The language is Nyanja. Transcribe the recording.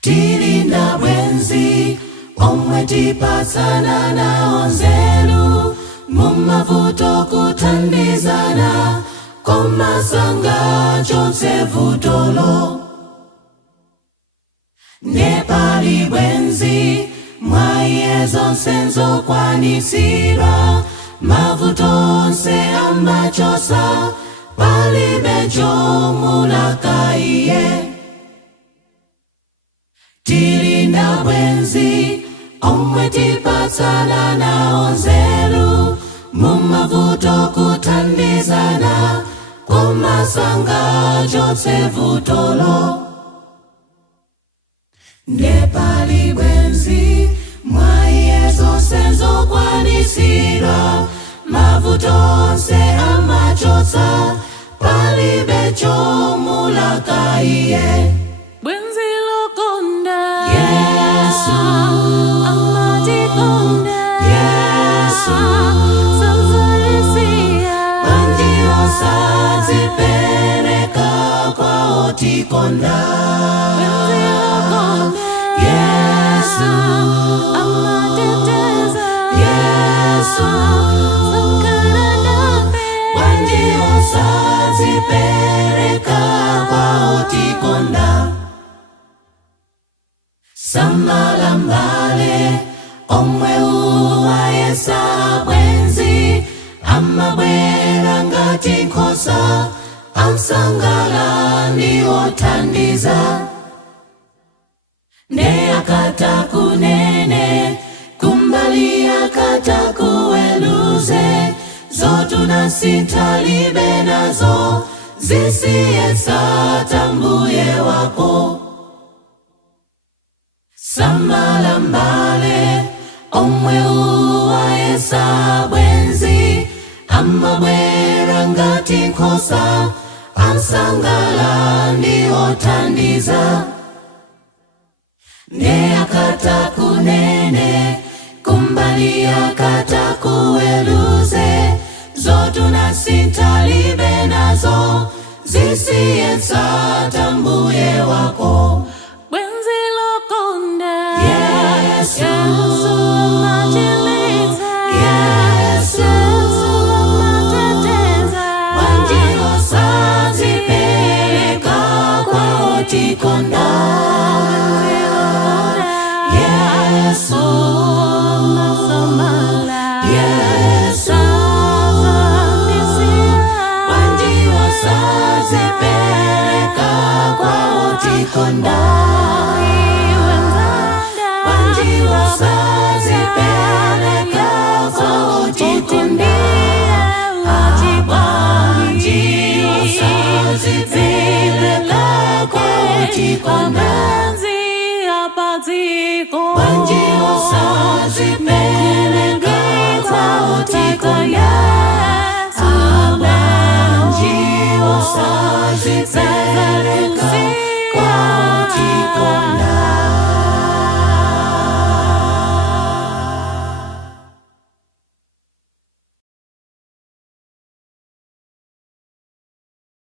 Tilinda bwenzi omwe tipatsana nawo nzeru mumavuto kuthandizana komasanga chonse vutolo. Nepali bwenzi mwaye zonse nzokwanisira mavuto onse amachosa palibe chomulakaiye. Tilinda bwenzi omwe tipatsana nawo nzeru mumavuto kuthandizana komasanga chonse vutolo. Nepali bwenzi mwaye zonse nzokwanisira mavuto onse amachosa palibe chomulakaiye. Bwenzi lokonda Yesu amatikonda Yesu samzalisia bandio sazipereka kwa otikonda. Bwenzi lokonda Yesu amateteza Yesu samkara nafe bandio sazipereka kwa otikonda. Samalambale omwe uwayesa bwenzi amabwera ngati nkhosa amsangala ndi othandiza. Ne akata kunene kumbali akata kuweluze zotuna sintalibe nazo zisiyesa tambuye wako. Samalambale omwe uwayesa bwenzi amabwera ngati nkhosa amsangala ndi othandiza. Ne akata kunene kumbali akata kuweluze zotuna sintalibe nazo zisiyesa tambuye wako. Bwenzi lokonda Yesu amachilitsa Yesu amateteza bandio sazipereka kwa otikonda. Yesu amasamala Yesu bandio sazipereka kwa otikonda. Bandio sazipereka kwa otikonda. Bandio sazipereka kwa otikonda. Bandio sazipereka kwa otikonda. Bandio sazipereka